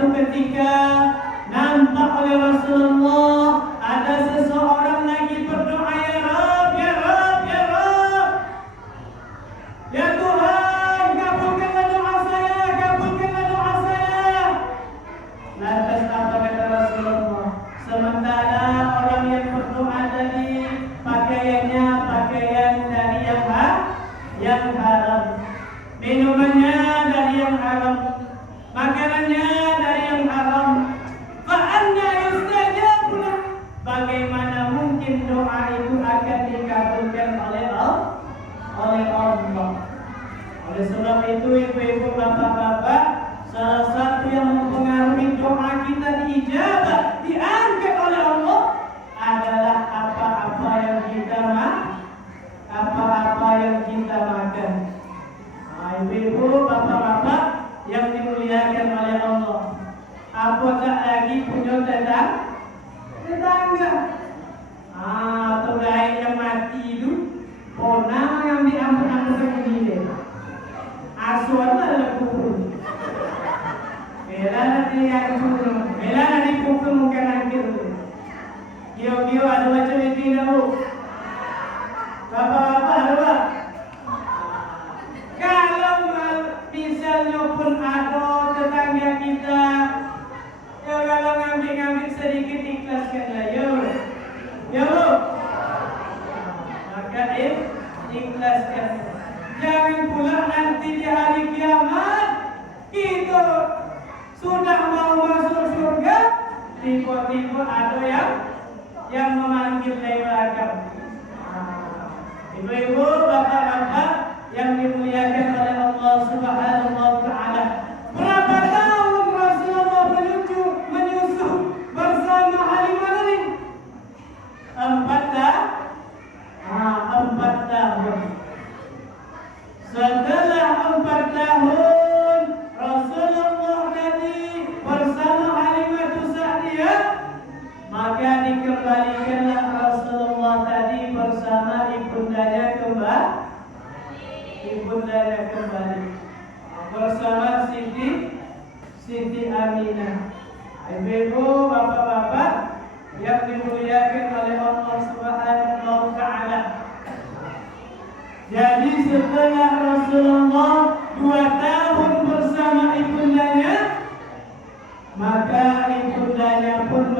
suatu ketika nampak oleh Rasulullah ada seseorang lagi berdoa, ya Rabb, ya Rabb, ya Rabb, ya Tuhan, kabulkanlah doa saya, kabulkanlah doa saya. Lantas apa kata Rasulullah? Sementara orang yang berdoa tadi pakaiannya pakaian dari yang haram, minumannya dari yang haram, makanannya dari yang haram. Fa'anna yustajabu lah. Bagaimana mungkin doa itu akan dikabulkan oleh Allah? Oleh sebab itu, ibu-ibu, bapak-bapak, salah satu yang mempengaruhi doa kita diijabah, diangkat oleh Allah adalah apa-apa yang kita makan. Ibu-ibu, bapak-bapak yang dimuliakan oleh Allah, apakah lagi punya tetangga? Atau lain yang mati itu, pona yang diampun-ampun sendiri. Asuhan adalah kubur. Bela nanti yang kubur, bela nanti kubur mungkin akhir. Kio ada macam itu tahu. Bapak-bapak ada apa? Kalau misalnya pun ada tetangga kita, ya kalau ngambil sedikit ikhlaskanlah, ya bu. Maka ikhlaskan. Jangan pula nanti di hari kiamat kita sudah mau masuk surga, tiba-tiba ada yang memanggil dari belakang. Ibu-ibu, bapak-bapak yang dimuliakan oleh Allah Subhanahu wa Ta'ala, berapa tahun Rasulullah menyusuh bersama Halimah ini? 4 tahun. Setelah 4 tahun Rasulullah tadi bersama Halimah Sa'diyah, maka dikembalikanlah Rasulullah tadi bersama ibundanya kembali bersama Siti Aminah. Ibu, bapak-bapak yang dimuliakan oleh Allah Subhanahu wa Ta'ala. Jadi setelah Rasulullah 2 tahun bersama ibundanya, maka ibundanya pun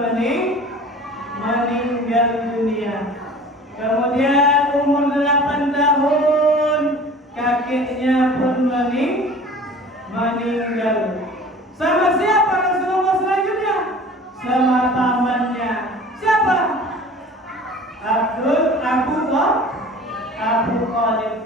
meninggal dunia. Kemudian umur 8 tahun kakeknya pun meninggal. Sama siapa Rasulullah selanjutnya? Sama pamannya. Siapa? Abu Thalib.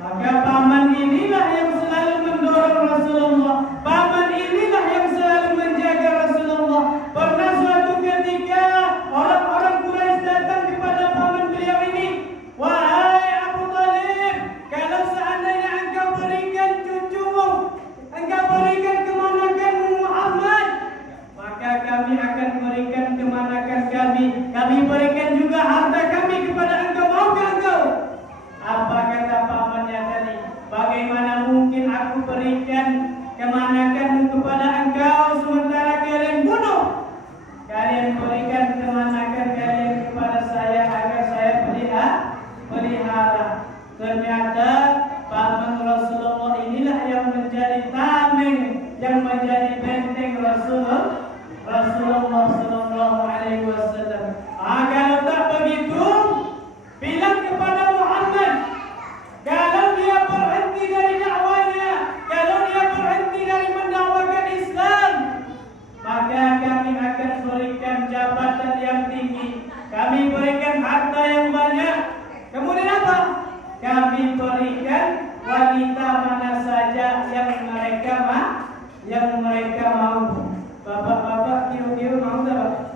Maka paman inilah yang selalu mendorong Rasulullah. Paman inilah yang selalu menjaga Rasulullah. Pernah suatu ketika orang-orang Quraisy datang kepada paman beliau ini, wahai Abu Thalib, kalau seandainya engkau berikan cucumu, engkau berikan kemanakan Muhammad, maka kami akan berikan kemanakan kami. Kami berikan juga harta kami kepada engkau. Maukah engkau? Apa kata pamannya tadi? Bagaimana mungkin aku berikan kemanakanmu kepada engkau sementara kalian bunuh? Kalian berikan kemanakan kalian kepada saya agar saya pelihara. Ternyata paman Rasulullah inilah yang menjadi tameng, yang menjadi benteng Rasulullah sallallahu alaihi wasallam. Kalau tak begitu, bilang kepada Muhammad, kalau dia berhenti dari dakwanya, kalau dia berhenti dari mendakwakan Islam, maka kami akan berikan jabatan yang tinggi, kami berikan harta yang banyak. Kemudian apa? Kami berikan wanita mana saja yang mereka mau. Bapak-bapak kiu-kiu mau tak?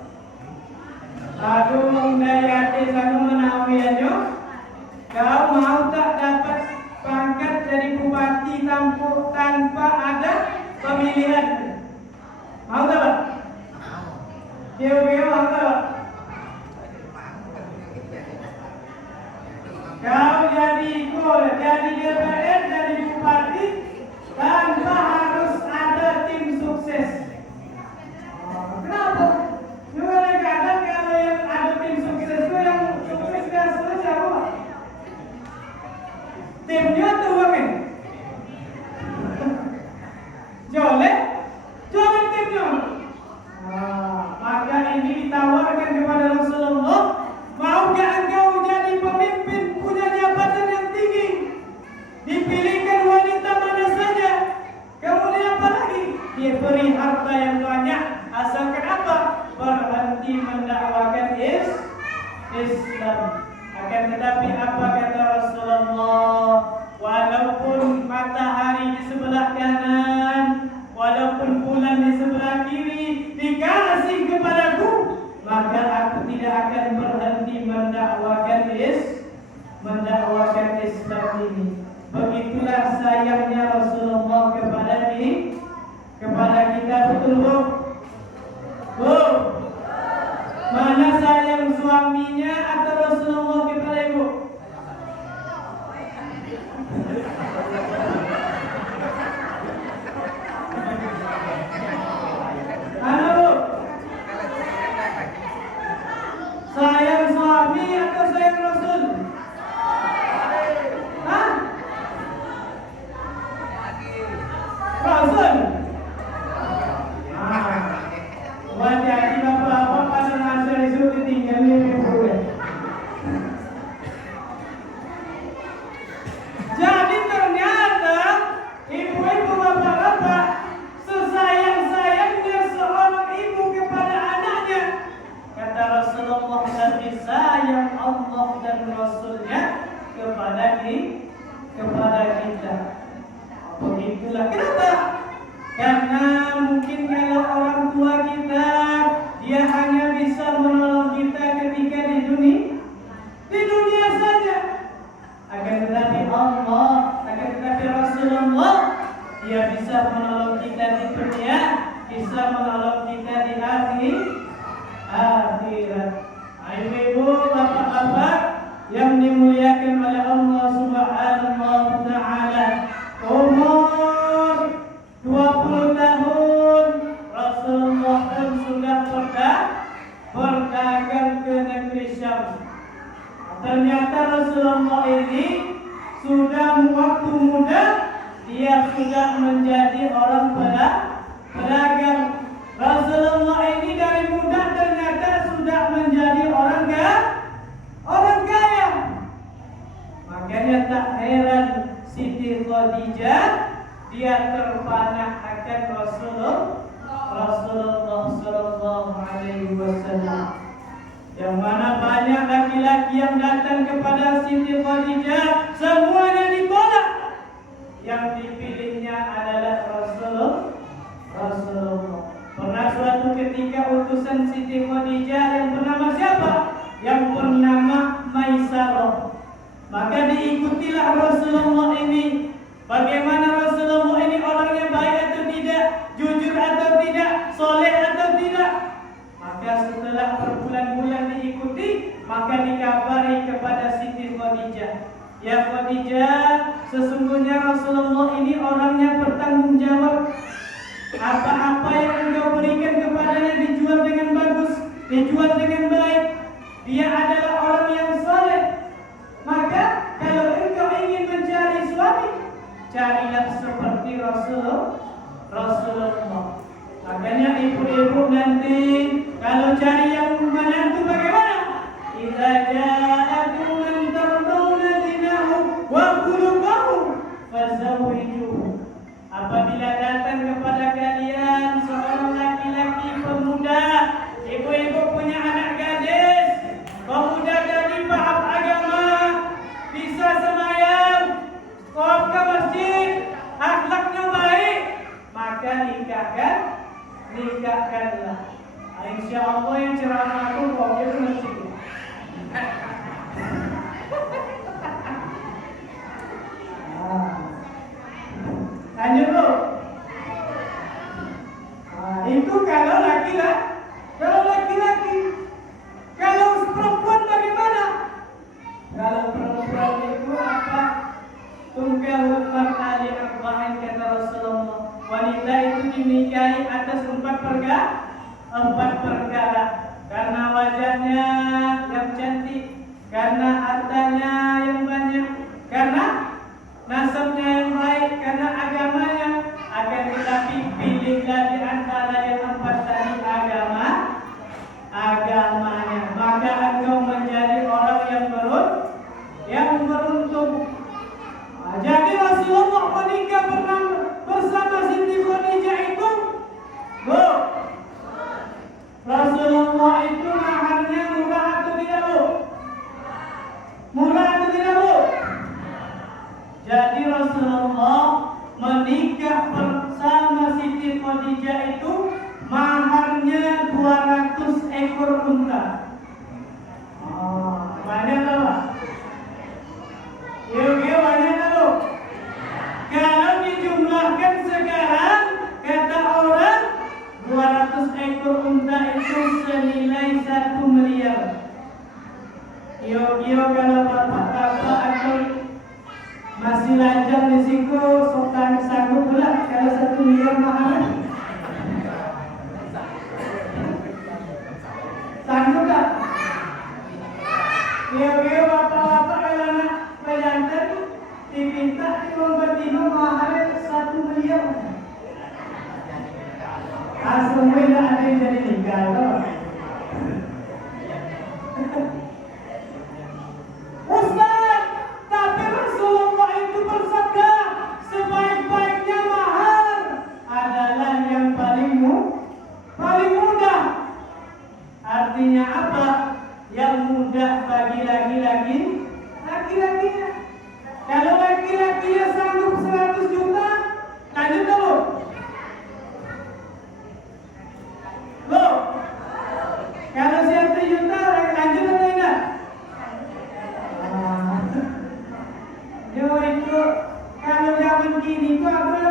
Aku mengdayati sanu menawiannya. Kau mau tak dapat pangkat jadi bupati tanpa ada pemilihan? Mau tak, Pak? Kiu-kiu mau tak, Pak? Kau jadi DPR, jadi bupati tanpa harus ada tim sukses. tetapi apa kata Rasulullah? Walaupun matahari di sebelah kanan, walaupun bulan di sebelah kiri dikasih kepadaku, maka aku tidak akan berhenti mendakwakan Islam ini. Begitulah sayangnya Rasulullah kepada kita, betul Bu? Bu, mana sayang suaminya atau Rasulullah kepada ibu? Halo, sayang suami atau sayang Rasul? Hah? Rasul? Hati-hati bapak-bapak pada nasi disuruh ditinggal ini boleh. Jadi ternyata ibu-ibu bapak-bapak sesayang-sayangnya seorang ibu kepada anaknya. Kata Rasulullah, lebih sayang Allah dan Rasulnya kepada kita. Begitulah. Kenapa? Karena mungkin kalau orang tua kita dia hanya bisa menolong kita ketika di dunia saja. Akan tetapi Rasulullah dia bisa menolong kita di dunia, bisa menolong kita di akhirat. Ibu-ibu, bapak-bapak yang dimuliakan oleh Allah Subhanahu wa taala, umur 20 tahun Rasulullah pun sudah berdagang ke negeri Syam. Ternyata Rasulullah ini sudah waktu muda dia sudah menjadi orang pedagang. Rasulullah ini dari muda ternyata sudah menjadi orang kaya. Makanya tak heran Siti Khadijah dia terpanah akan Rasulullah sallallahu alaihi wasallam. Yang mana banyak laki-laki yang datang kepada Siti Khadijah, semuanya ditolak. Yang dipilihnya adalah Rasulullah. Pernah suatu ketika utusan Siti Khadijah yang bernama siapa? Yang bernama Maisarah. Maka diikutilah Rasulullah ini. Bagaimana Rasulullah ini orangnya baik atau tidak, jujur atau tidak, soleh atau tidak. Maka setelah berbulan-bulan diikuti, maka dikabari kepada Siti Khadijah, ya Khadijah, sesungguhnya Rasulullah ini orangnya bertanggung jawab. Apa-apa yang engkau berikan kepadanya dijual dengan bagus, dijual dengan baik. Dia adalah orang yang soleh. Maka kalau engkau ingin mencari suami, carilah seperti Rasulullah. Makanya ibu-ibu nanti kalau cari yang menantu bagaimana? Idza ja'akum man tardawna dinahu wa khuluquhu fazawwijuhu. Apabila datang kepada kalian seorang laki-laki pemuda, ibu-ibu punya anak gadis, pemuda dari paham agama, bisa semayang, qom ke masjid, akhlaknya baik, maka nikahkanlah. Insya Allah yang ceramah aku qom ke masjid. Lanjut Bu. Itu kalau laki-laki. Kalau perempuan bagaimana? Kalau perempuan itu apa? Tungkahul mar'ali arba'in kata Rasulullah. Wanita itu dinikahi atas 4 perkara. Karena wajahnya yang cantik, karena hartanya yang banyak, karena nasabnya yang baik, karena agamanya. Akan tetapi pilihlah di antara yang 4 tadi agamanya, maka engkau menjadi orang yang beruntung. Jadi Rasulullah menikah bersama Siti Khadijah itu, Bu, Rasulullah itu maharnya murah atau tidak Bu? Murah. Rasulullah menikah bersama Siti Khadijah itu maharnya 200 ekor unta. Oh, banyak lah. Yuk, banyak lah. Kalau dijumlahkan sekarang, kata orang 200 ekor unta itu senilai 1 miliar. Yuk, kalau bapak-bapak atau masih lanjut di situ, sok sanggup pula kalau 1 miliar mahal. Sanggup tak? Yuk, bapak-bapak kalau nak pejantan diminta tiba-tiba mahal 1 miliar. Asumsi tak ada yang jadi nikah loh. Ustaz, tapi Rasulullah itu bersabda sebaik-baiknya mahar adalah yang paling mudah. Artinya apa? Yang mudah bagi laki-lakinya. Kalau laki-lakinya sanggup 100 juta, lanjut dulu. Loh, kalau 1 juta, lanjut atau tidak? Itu kalau zaman kini itu apa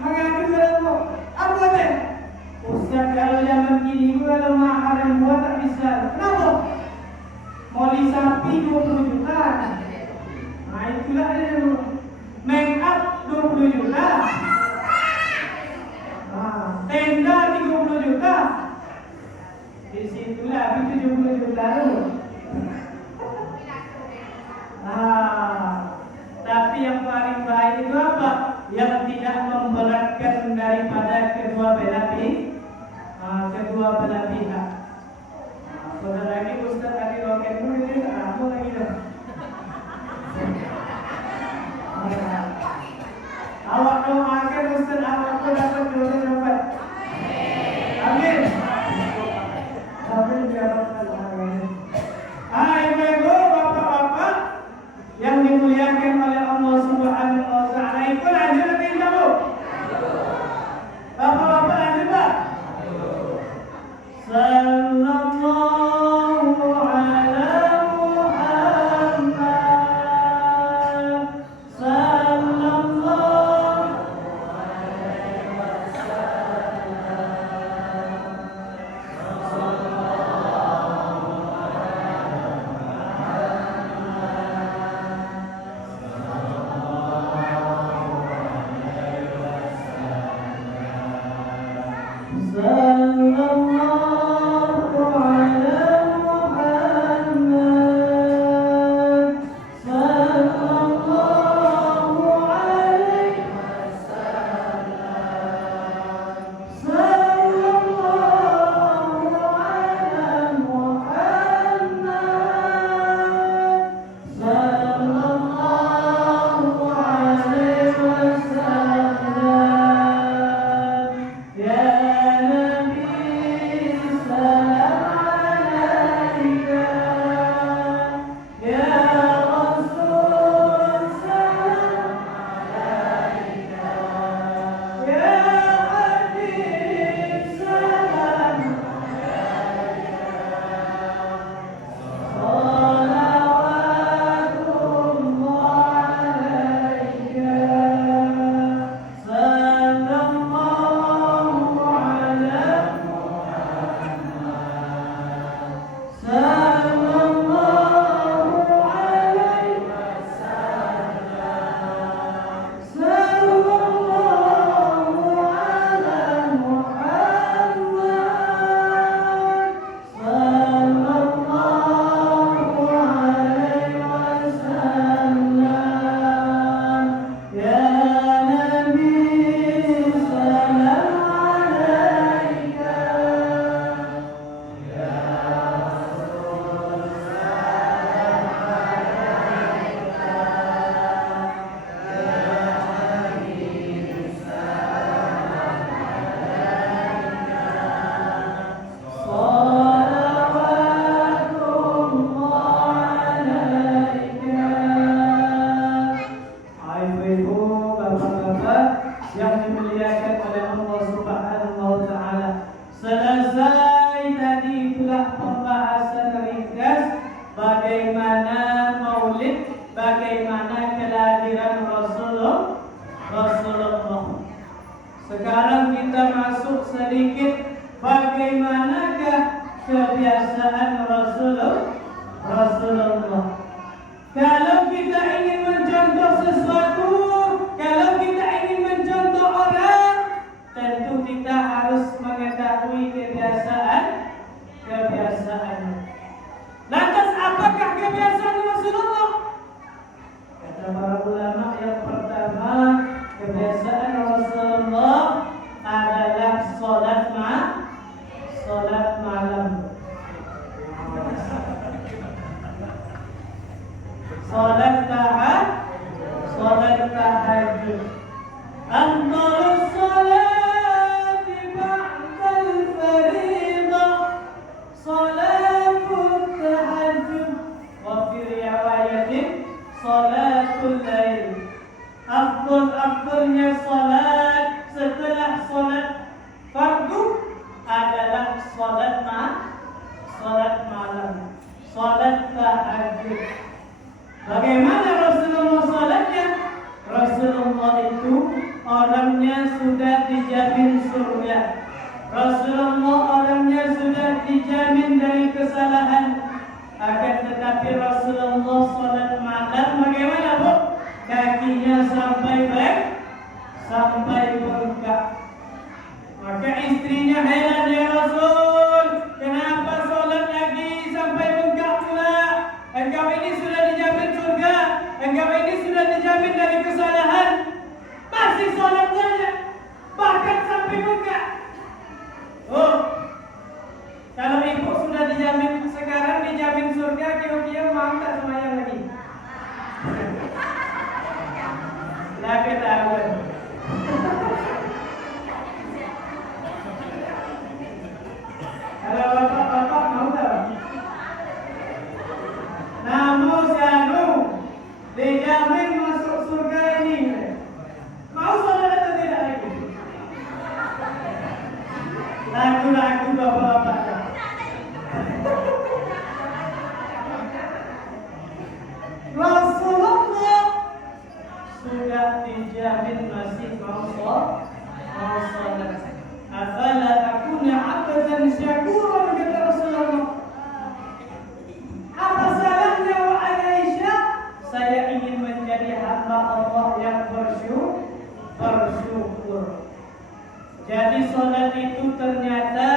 mengadu ilmu apa deh? Ustaz, kalau zaman kini itu kalau mahar yang buat tak bisa. Kenapa? Moli sapi 20 juta. Nah itulah dia. Make up 20 juta. Tenda 30 juta. Disitulah itu 70 juta dulu. Tapi yang paling baik itu apa? Yang tidak memberatkan daripada kedua belah pihak. Benar lagi Ustaz tadi roket pun ini aku lagi dah. Awak doakan Ustaz awak pun dapat doa dapat. Amin. Amin ya rabbal alamin. Ibu-ibu, bapak-bapak yang dimuliakan oleh Allah Subhanahu wa taala, itu lanjut nanti dulu. Bapak-bapak lanjut Pak. Sallallahu ala Muhammad bagaimana kelahiran Rasulullah. Sekarang kita masuk sedikit bagaimanakah kebiasaan Rasulullah. Kalau kita ingin mencontoh sesuatu, kalau kita ingin mencontoh orang, tentu kita harus mengetahui kebiasaannya. Lantas apakah kebiasaan Rasulullah? Kata para ulama, yang pertama, kebiasaan Rasulullah adalah sholat malam. Sholat tahajud. Afdhalus sholati ba'dal fariidah sholatul tahajud, wa fi riwayatin sholatul lail. Afdalnya sholat setelah sholat fardu adalah sholat malam, sholat tahajud. Bagaimana Rasulullah sholatnya? Rasulullah itu orangnya sudah dijamin surga. Rasulullah orangnya sudah dijamin dari kesalahan. Akan tetapi Rasulullah sholat malam bagaimana, Bu? Kakinya sampai bengkak. Maka istrinya heran, ya Rasul, kenapa sholat lagi sampai bengkak pula? Engkau ini sudah dijamin surga, engkau ini sudah dijamin dari kesalahan, masih sholat saja, bahkan sampai bengkak. Oh, kalau ibu sudah dijamin sekarang, dijamin surga, kira-kira mau tak semayang lagi? Lah ketahuan. Kalau bapak mau tak? Namun Syanu dijamin masuk surga ini. Mau sholat atau tidak lagi? Lagu-lagu bapak-bapak. Rasulullah sudah dijamin masih mau sholat. Afala akuna abdan syakuran, kata Rasulullah. Apa salahnya wahai Aisyah? Saya ingin menjadi hamba Allah yang bersyukur. Jadi sholat itu ternyata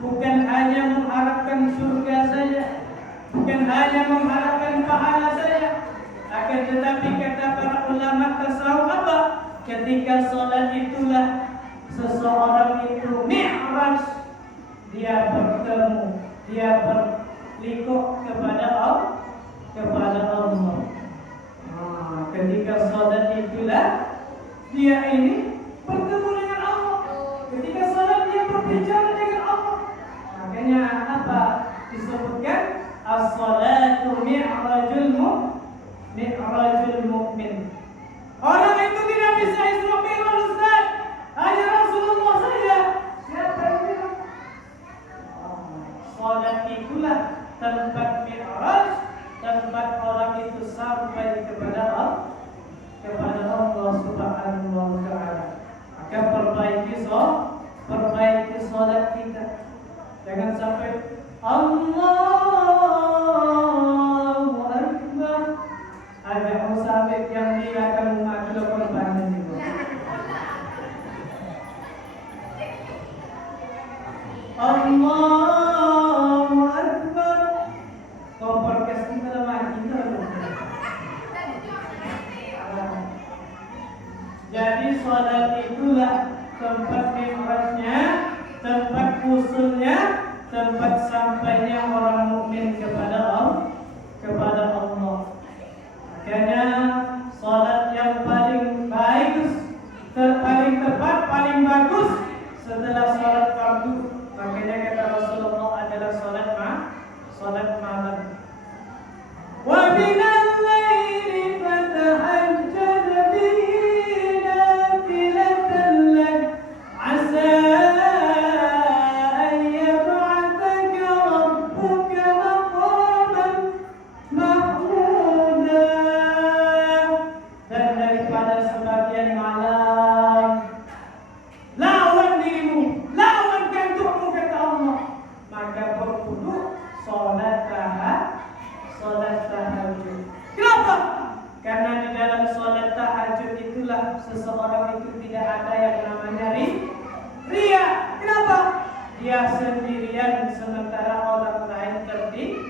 bukan hanya mengharapkan surga saja, bukan hanya mengharapkan pahala saja, akan tetapi kata para ulama tasawuf apa? Ketika sholat itulah seseorang itu mi'raj, dia bertemu, dia berlikuk kepada Allah. Ketika sholat itulah dia ini bertemu dengan Allah. Ketika sholat dia berbicara dengan Allah. Makanya apa disebutkan as-salatu mi'rajul mu'min. Orang itu tidak bisa Isra Mi'raj, Ustaz. Hanya Rasulullah saja. Siapa yang bilang? Salat itulah tempat mi'raj, tempat orang itu sampai kepada Allah Subhanahu wa ta'ala. Maka perbaiki salat kita. Jangan sampai Allahu Akbar. Ada musafir yang dia akan mengaku korban itu. Allahu Akbar. Kau podcast kita lemah kita. Jadi salat itulah tempat mi'rajnya, tempat usulnya, tempat sampainya orang mukmin kepada Allah. Makanya salat yang paling bagus, paling tepat, paling bagus setelah salat fardu, makanya kata Rasulullah adalah salat malam. Wa minal laili fatahajjad bihi nafilatan lak 'asa an yab'athaka rabbuka maqaman mahmuda. seseorang itu tidak ada yang namanya ria. Kenapa? Dia sendirian sementara orang lain tertidur.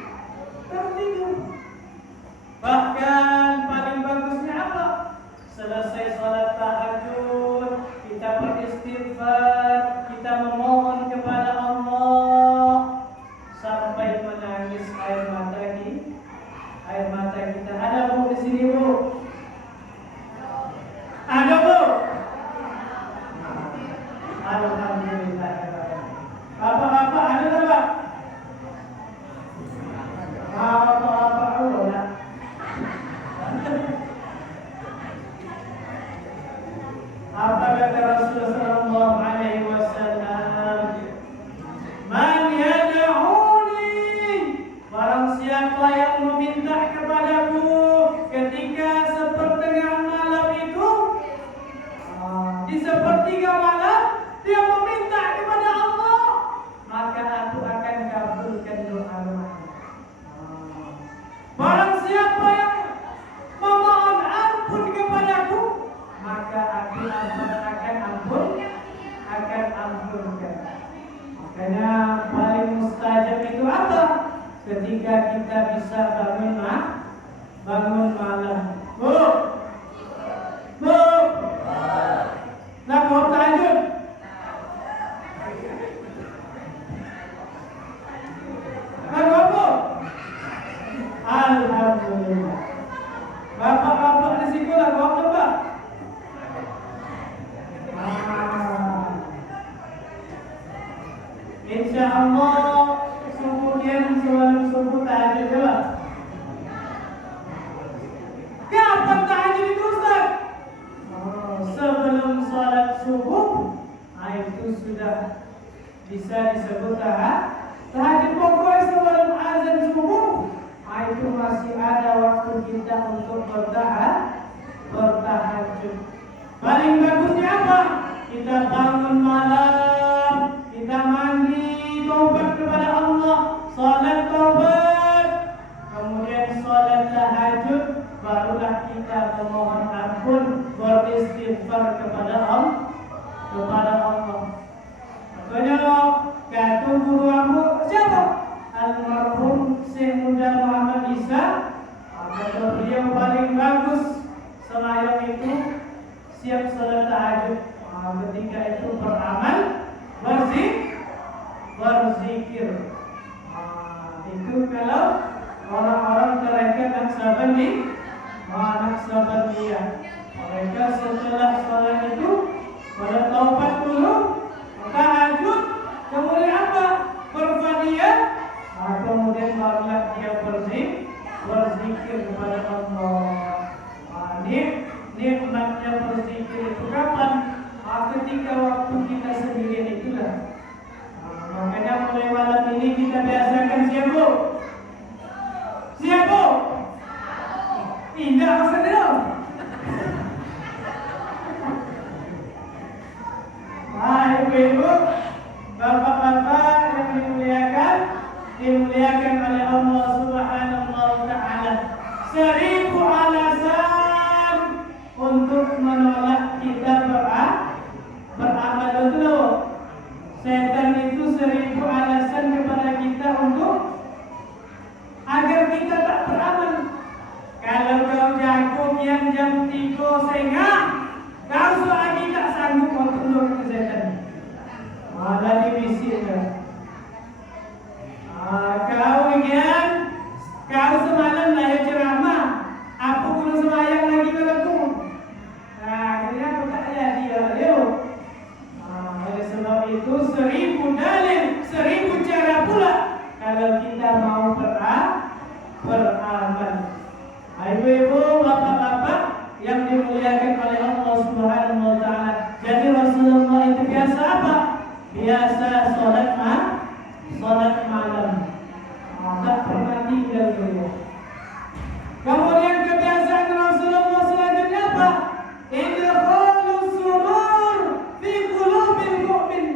Bahkan paling bagusnya apa? Selesai sholat tahajud, kita beristighfar, kita memohon kepada Allah sampai menangis air mata kita. Ada Bu di sini, Bu? Ada, Bu? Alhamdulillah. Bapak-bapak ada tak, Pak? Bapak-bapak ada. Apa kata Rasulullah sallallahu alaihi wasallam? Man yad'uni, barang siapa yang meminta kepadaku ketika sepertengahan malam itu, di sepertiga malam dia meminta kepada Allah, maka aku akan kabulkan doa-doanya. Barang siapa yang memohon ampun kepadaku, maka aku akan ampunkan. Makanya paling mustajab itu apa? Ketika kita bisa bangun malam. Bu, nak mau tahajud? Apa? Alhamdulillah. Bapak-bapak di sini lah, bapak. Insya Allah kemudian sebelum subuh tahajud juga. Kapan tahajud itu, Ustaz? Sebelum sholat subuh, itu sudah bisa disebut tahajud. Pokoknya sebelum azan subuh, itu masih ada waktu kita untuk bertahajud. Paling bagusnya apa? Kita bangun malam, kita mandi, taubat kepada Allah, salat taubat, kemudian salat tahajud, barulah kita memohon ampun, beristighfar kepada Allah. Makanya kata guru aku siapa? Almarhum Syekh Muda Muhammad Isa. Kata beliau paling bagus sembahyang itu siap salat tahajud. Ketika itu beramal, berzikir. Itu kalau orang-orang mereka Naksabaniyah, mereka setelah sholat itu pada taubat dulu, tahajud, kemudian apa? Berfadiyah, kemudian barulah dia berzikir kepada Allah. Nikmatnya berzikir itu kapan? Ketika waktu kita sendirian itulah. Makanya mulai malam ini kita biasakan siapa? Indah maksudnya dong. Ibu-ibu, bapak-bapak yang dimuliakan oleh Allah Subhanahu wa Ta'ala. 1000 alasan untuk menolak kita beramal dulu. Setan itu 1000 alasan kepada kita untuk agar kita tak beramal. Kalau kau jago kian jam 3 setengah, kau selagi tak sanggup untuk tunduk ke setan. Malah dibisikkan. Kau semalam lah ya ceramah. Aku belum sembahyang lagi kalau akhirnya aku tak jadi ya. Oleh sebab itu 1000 dalil, 1000 cara pula kalau kita mau beramal. Ibu-ibu, bapak-bapak yang dimuliakan oleh Allah Subhanahu wa Ta'ala. Jadi Rasulullah itu biasa apa? Biasa sholat malam. Tak pernah tinggal dulu. Kemudian kebiasaan Rasulullah selanjutnya apa? Idkhalus surur fi qulubil mu'min.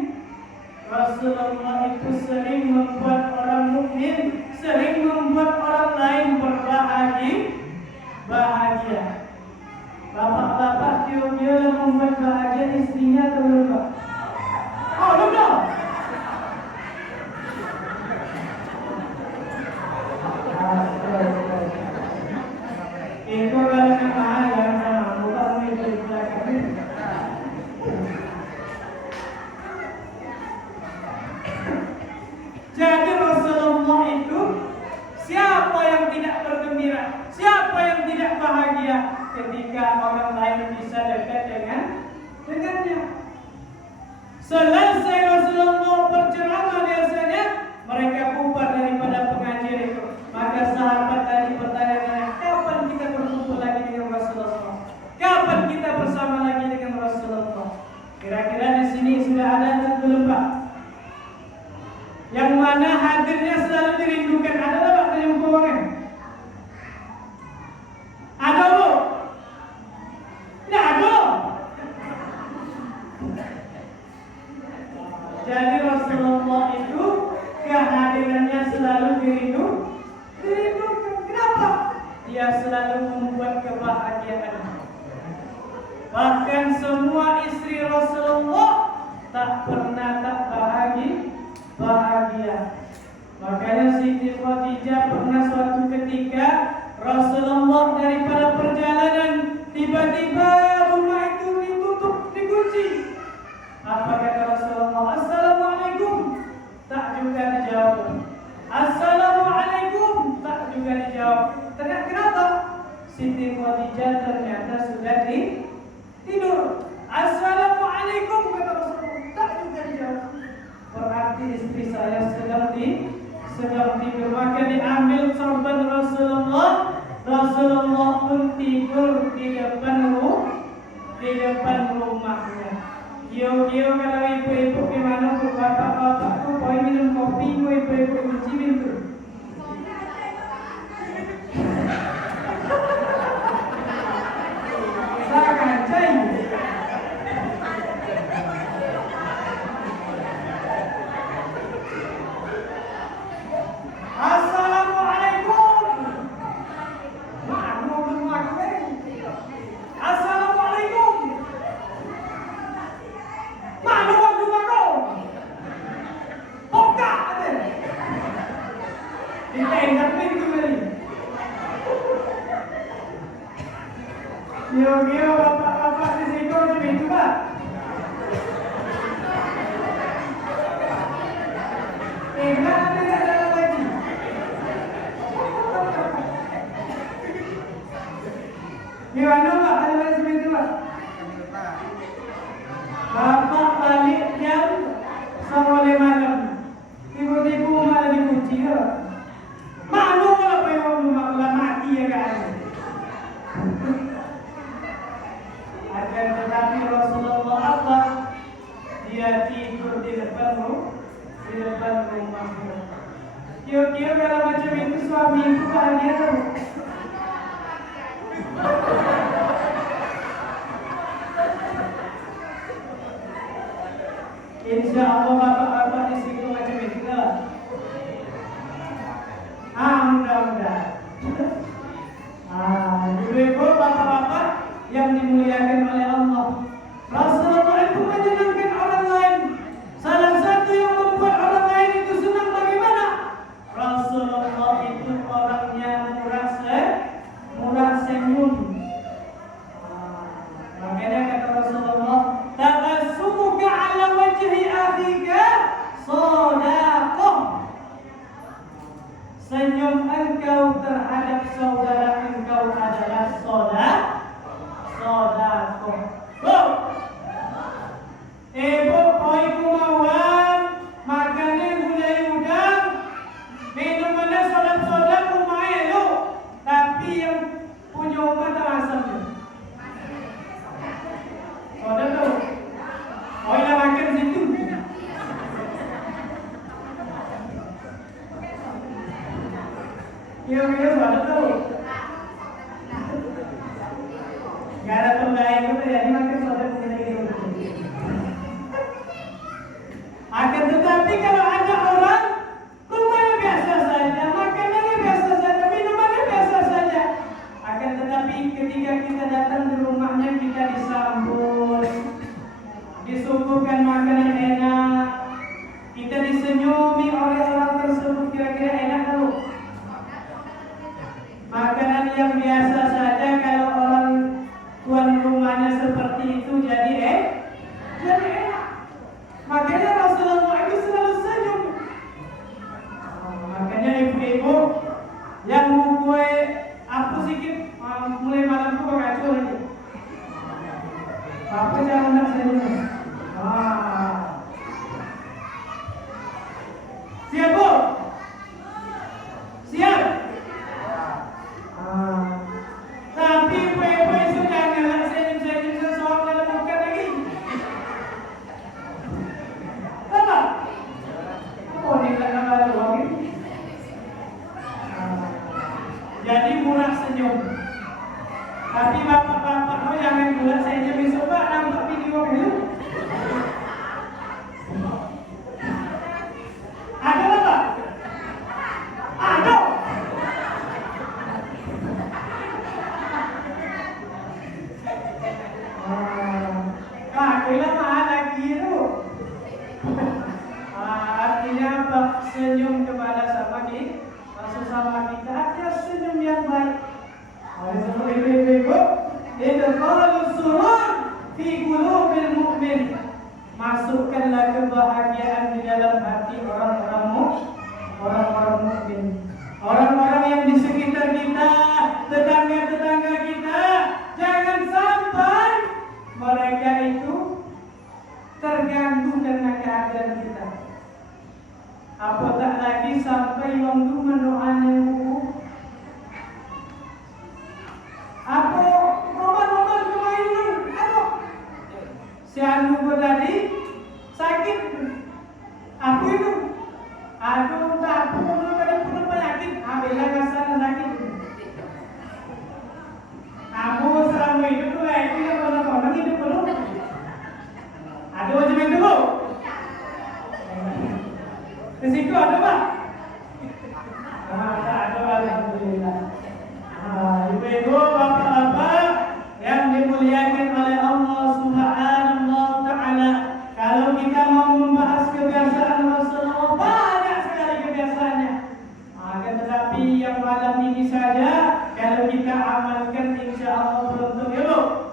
Rasulullah itu sering membuat orang mukmin, sering membuat orang lain bahagia. Bapak-bapak di kira-kira membuat bahagia istrinya atau belum Pak? Oh belum. Itu kalau memang yang bukan itu belakang. Jadi Rasulullah itu siapa yang tidak bergembira, siapa yang tidak bahagia ketika orang lain bisa dekat dengannya. Selesai Rasulullah berceramah biasanya mereka bubar daripada pengajian itu. Maka sahabat tadi bertanya, kapan kita berkumpul lagi dengan Rasulullah? Kapan kita bersama lagi dengan Rasulullah? Kira-kira di sini sudah ada atau belum Pak? Yang mana hadirnya selalu dirindukan adalah waktu yang keuangan. Ada Bu? Tidak ada. Jadi Rasulullah itu kehadirannya selalu dirindukan. Kenapa? Dia selalu membuat kebahagiaan. Bahkan semua istri Rasulullah tak pernah tak bahagia. Makanya Siti Khadijah pernah suatu ketika Rasulullah daripada perjalanan tiba-tiba rumah itu ditutup, dikunci. Apa kata Rasulullah? Assalamualaikum. Tak juga dijawab. Assalamualaikum. Tak juga dijawab. Kenapa? Siti Khadijah ternyata sudah tidur. Assalamualaikum kata Rasulullah. Tak juga dijawab. Berarti istri saya sedang tidur. Maka diambil sorban Rasulullah. Rasulullah pun tidur di depan rumahnya. Yo kalau ibu-ibu gimana bu, bapak-bapak tuh boleh minum kopi, ibu-ibu kunci pintu. Sangat cair. Yo bapak-bapak di situ lebih coba. Enggak ada lagi. Gimana Pak? Ada lagi seperti Pak? Bapak balik jam 9 malam. Tiba-tiba malah dikunci ya. Malu apa yang rumah mati ya kan? Akan tetapi Rasulullah apa? Dia tidur di depan rumahnya. Kira-kira kalau macam itu suami itu bahagia tak? Insya Allah bapak-bapak di situ macam itu lah. Mudah-mudahan. Ibu-ibu, bapak-bapak yang dimuliakan oleh Allah. Rasulullah itu menyenangkan orang lain. Salah satu yang membuat orang lain itu senang bagaimana? Rasulullah itu orangnya murah senyum. Makanya kata Rasulullah, tabassumuka ala wajhi akhika shadaqah. Senyum engkau terhadap saudara engkau adalah sodako. Ibu koi kumawan makannya gulai udang, minumannya soda kumai lo. Tapi yang punya umat terasam soda tuh. Koi lah makan situ. Iya soda tuh. Gak ada pembaik itu jadi makan soda begini. Akan tetapi kalau ada orang rumahnya biasa saja, makanannya biasa saja, minumannya biasa saja, akan tetapi ketika kita datang di rumahnya kita disambut, disuguhkan makanan enak, kita disenyumi oleh orang tersebut, kira-kira enak kalau makanan yang biasa saja kalau orang tuan rumahnya seperti itu jadi enak. Makanya Rasulullah itu selalu senyum. Makanya ibu-ibu yang mau kue aku sedikit mulai malam tuh kacau lagi. Apa jangan nak senyum? Siap bu? Siap? Tapi kue-kue sudah ngelak senyum-senyum sesuatu dalam muka lagi. Apa? Apa ni tak nama lagi? Jadi murah senyum. Tapi bapak-bapak mau jangan gula senyum besok pak nampak video dulu. Ada apa? Ada. Bila mahal lagi itu. Artinya apa? Senyum kepada sesama kita. Artinya senyum yang baik. Oleh sebab ibu-ibu, idkhalus surur fi qulubil mu'min. Masukkanlah kebahagiaan di dalam hati orang-orang mukmin. Orang-orang yang di sekitar kita, tetangga-tetangga kita, jangan sampai mereka itu terganggu karena kehadiran kita. Apatah lagi sampai waktu mendoakan buku. Apa roman kemarin? Aduh, si anu tadi sakit. Aku itu, aduh tak aku tadi punya penyakit. Bilang asal sakit. Kamu selama hidup tuh itu yang orang hidup belum. Ada macam itu bu? Di situ ada pak? Tak ada, alhamdulillah. Ibu-ibu, bapak-bapak yang dimuliakan oleh Allah Subhanahu wa Ta'ala. Kalau kita mau membahas kebiasaan Rasulullah, banyak sekali kebiasaannya. Tetapi yang malam ini saja, kalau kita amalkan, insya Allah beruntung ya bu.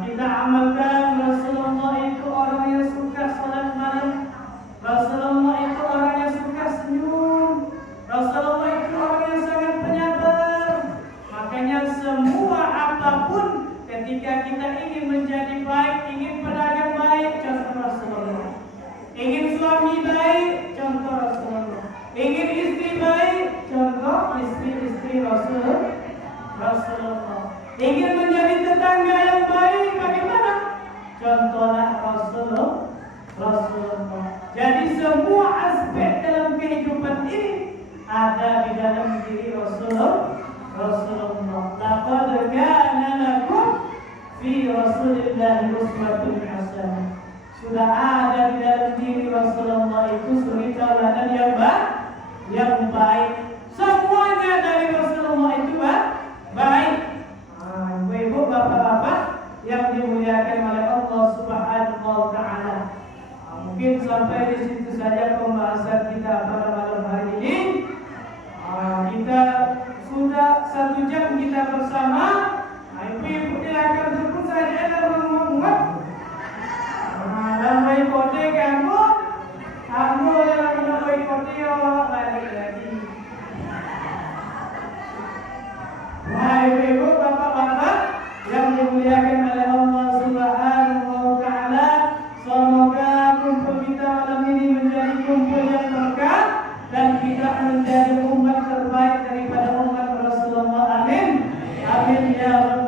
Kita amalkan. Rasulullah itu orang yang suka salat malam. Rasulullah itu orang yang suka senyum. Rasulullah itu orang yang sangat penyabar. Makanya semua apapun ketika kita ingin menjadi baik, ingin pedagang baik, contoh Rasulullah. Ingin suami baik, contoh Rasulullah. Ingin istri baik, contoh istri Rasulullah. Ingin menjadi tetangga yang baik, bagaimana? Contohlah Rasulullah. Jadi semua aspek dalam kehidupan ini ada di dalam diri Rasulullah. Laqad kana lakum fi Rasulillahi uswatun hasanah. Sudah ada di dalam diri Rasulullah itu suri tauladan yang baik. Semuanya dari Rasulullah itu baik. Ibu, bapak-bapak yang dimuliakan oleh Allah Subhanahu wa Ta'ala. Mungkin sampai di situ saja pembahasan kita pada malam hari ini. Kita sudah 1 jam kita bersama. Ibu-ibu silakan terus saja dalam muat. Dalam ikote kamu dalam ikote balik lagi. Ibu-ibu, bapak-bapak yang dimuliakan oleh Allah Subhanahu wa Ta'ala, semoga kumpul kita malam ini menjadi kumpul yang berkah dan kita menjadi umat terbaik daripada umat Rasulullah. Amin. Amin ya